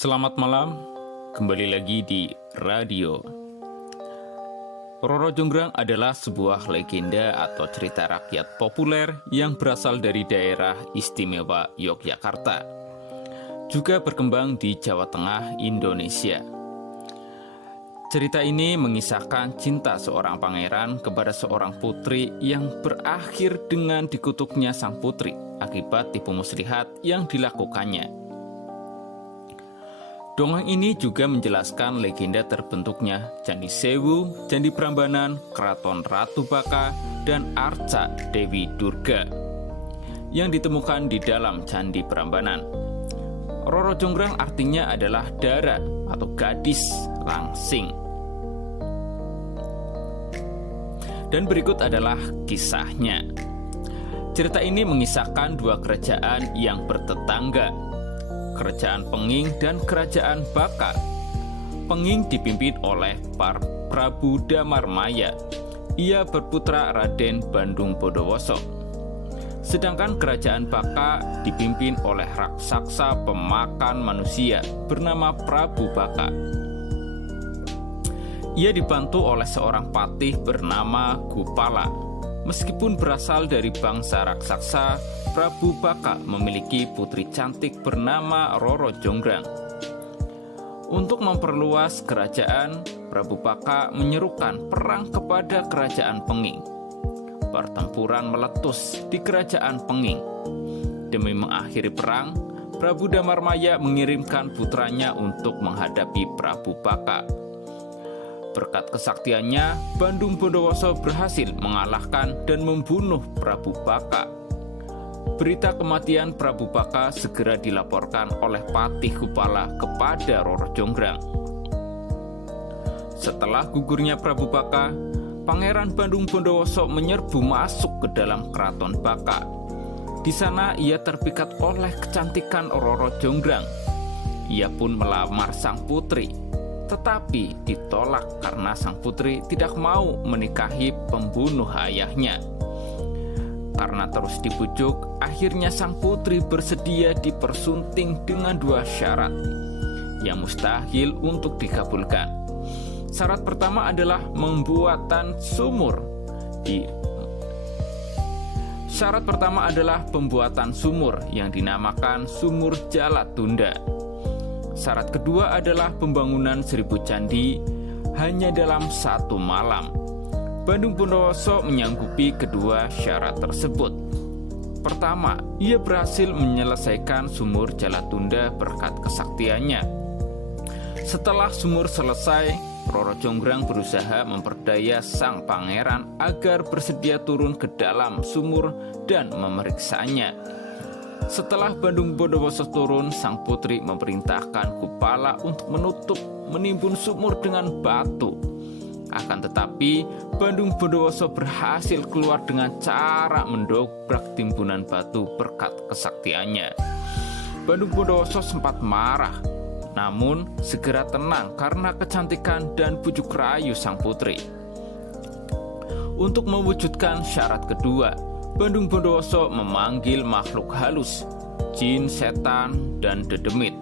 Selamat malam, kembali lagi di radio. Roro Jonggrang adalah sebuah legenda atau cerita rakyat populer yang berasal dari daerah istimewa Yogyakarta. Juga berkembang di Jawa Tengah, Indonesia. Cerita ini mengisahkan cinta seorang pangeran kepada seorang putri yang berakhir dengan dikutuknya sang putri akibat tipu muslihat yang dilakukannya. Dongeng ini juga menjelaskan legenda terbentuknya Candi Sewu, Candi Prambanan, Keraton Ratu Baka, dan Arca Dewi Durga yang ditemukan di dalam Candi Prambanan. Roro Jonggrang artinya adalah dara atau gadis langsing. Dan berikut adalah kisahnya. Cerita ini mengisahkan dua kerajaan yang bertetangga, Kerajaan Penging dan Kerajaan Baka. Penging dipimpin oleh Prabu Damarmaya. Ia berputra Raden Bandung Bondowoso. Sedangkan Kerajaan Baka dipimpin oleh raksasa pemakan manusia bernama Prabu Baka. Ia dibantu oleh seorang patih bernama Gupala. Meskipun berasal dari bangsa raksasa, Prabu Baka memiliki putri cantik bernama Roro Jonggrang. Untuk memperluas kerajaan, Prabu Baka menyerukan perang kepada Kerajaan Penging. Pertempuran meletus di Kerajaan Penging. Demi mengakhiri perang, Prabu Damarmaya mengirimkan putranya untuk menghadapi Prabu Baka. Berkat kesaktiannya, Bandung Bondowoso berhasil mengalahkan dan membunuh Prabu Baka. Berita kematian Prabu Baka segera dilaporkan oleh Patih Gupala kepada Roro Jonggrang. Setelah gugurnya Prabu Baka, Pangeran Bandung Bondowoso menyerbu masuk ke dalam Keraton Baka. Di sana ia terpikat oleh kecantikan Roro Jonggrang. Ia pun melamar sang putri, tetapi ditolak karena sang putri tidak mau menikahi pembunuh ayahnya. Karena terus dibujuk, akhirnya sang putri bersedia dipersunting dengan dua syarat yang mustahil untuk dikabulkan. Syarat pertama adalah pembuatan sumur yang dinamakan Sumur Jalatunda. Syarat kedua adalah pembangunan 1000 candi hanya dalam 1 malam. Bandung Bondowoso menyanggupi kedua syarat tersebut. Pertama, ia berhasil menyelesaikan Sumur Jalatunda berkat kesaktiannya. Setelah sumur selesai, Roro Jonggrang berusaha memperdaya sang pangeran agar bersedia turun ke dalam sumur dan memeriksanya. Setelah Bandung Bondowoso turun, sang putri memerintahkan Gupala untuk menimbun sumur dengan batu. Akan tetapi, Bandung Bondowoso berhasil keluar dengan cara mendobrak timbunan batu berkat kesaktiannya. Bandung Bondowoso sempat marah, namun segera tenang karena kecantikan dan bujuk rayu sang putri. Untuk mewujudkan syarat kedua, Bandung Bondowoso memanggil makhluk halus, jin, setan, dan dedemit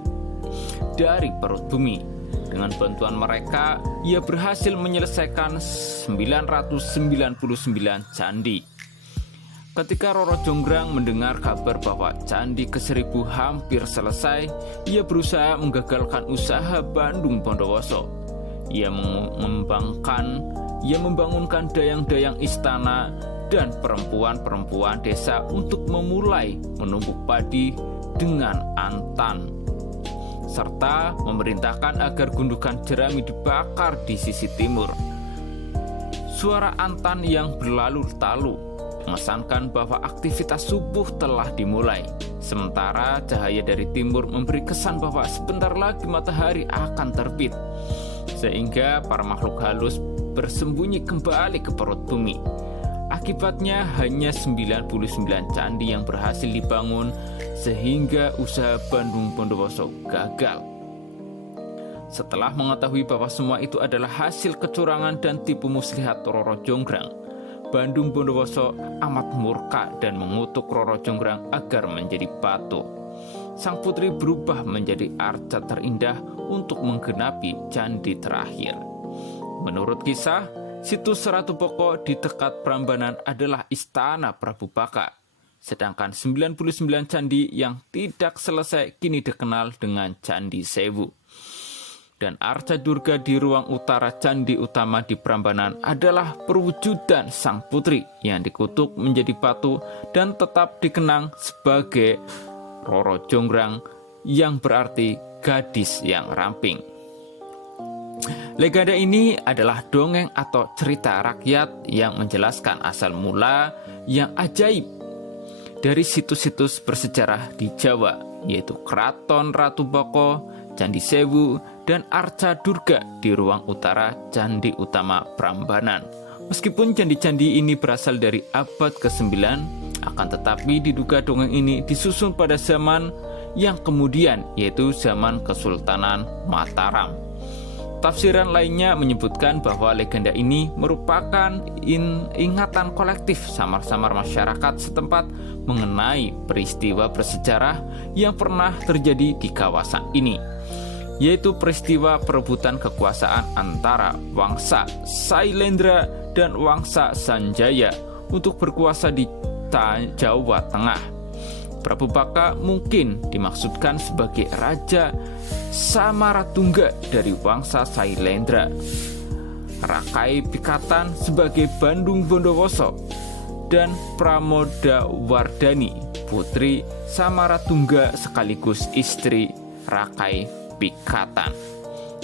dari perut bumi. Dengan bantuan mereka, ia berhasil menyelesaikan 999 candi. Ketika Roro Jonggrang mendengar kabar bahwa candi ke-1000 hampir selesai, ia berusaha menggagalkan usaha Bandung Bondowoso. Ia membangunkan dayang-dayang istana dan perempuan-perempuan desa untuk memulai menumbuk padi dengan antan, serta memerintahkan agar gundukan jerami dibakar di sisi timur. Suara antan yang berlalu-lalu mengesankan bahwa aktivitas subuh telah dimulai, sementara cahaya dari timur memberi kesan bahwa sebentar lagi matahari akan terbit, sehingga para makhluk halus bersembunyi kembali ke perut bumi. Akibatnya hanya 99 candi yang berhasil dibangun, sehingga usaha Bandung Bondowoso gagal. Setelah mengetahui bahwa semua itu adalah hasil kecurangan dan tipu muslihat Roro Jonggrang, Bandung Bondowoso amat murka dan mengutuk Roro Jonggrang agar menjadi batu. sang putri berubah menjadi arca terindah untuk menggenapi candi terakhir. Menurut kisah, situs Ratu Boko di dekat Prambanan adalah istana Prabu Baka. Sedangkan 99 candi yang tidak selesai kini dikenal dengan Candi Sewu. Dan arca Durga di ruang utara candi utama di Prambanan adalah perwujudan sang putri yang dikutuk menjadi batu dan tetap dikenang sebagai Roro Jonggrang, yang berarti gadis yang ramping. Legenda ini adalah dongeng atau cerita rakyat yang menjelaskan asal mula yang ajaib dari situs-situs bersejarah di Jawa, yaitu Keraton Ratu Boko, Candi Sewu, dan Arca Durga di ruang utara Candi Utama Prambanan. Meskipun candi-candi ini berasal dari abad ke-9, akan tetapi diduga dongeng ini disusun pada zaman yang kemudian, yaitu zaman Kesultanan Mataram. Tafsiran lainnya menyebutkan bahwa legenda ini merupakan ingatan kolektif samar-samar masyarakat setempat mengenai peristiwa bersejarah yang pernah terjadi di kawasan ini, yaitu peristiwa perebutan kekuasaan antara Wangsa Sailendra dan Wangsa Sanjaya untuk berkuasa di Jawa Tengah. Prabu Baka mungkin dimaksudkan sebagai Raja Samaratungga dari Wangsa Sailendra, Rakai Pikatan sebagai Bandung Bondowoso, dan Pramodawardhani, putri Samaratungga sekaligus istri Rakai Pikatan,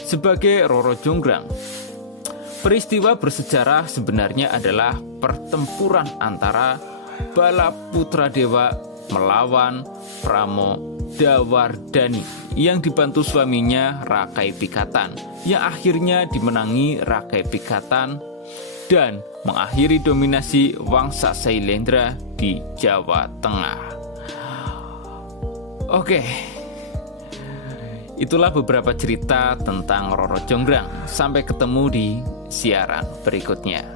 sebagai Roro Jonggrang. Peristiwa bersejarah sebenarnya adalah pertempuran antara Bala Putra Dewa melawan Pramodawardhani yang dibantu suaminya Rakai Pikatan, yang akhirnya dimenangi Rakai Pikatan dan mengakhiri dominasi Wangsa Sailendra di Jawa Tengah. Oke, itulah beberapa cerita tentang Roro Jonggrang. Sampai ketemu di siaran berikutnya.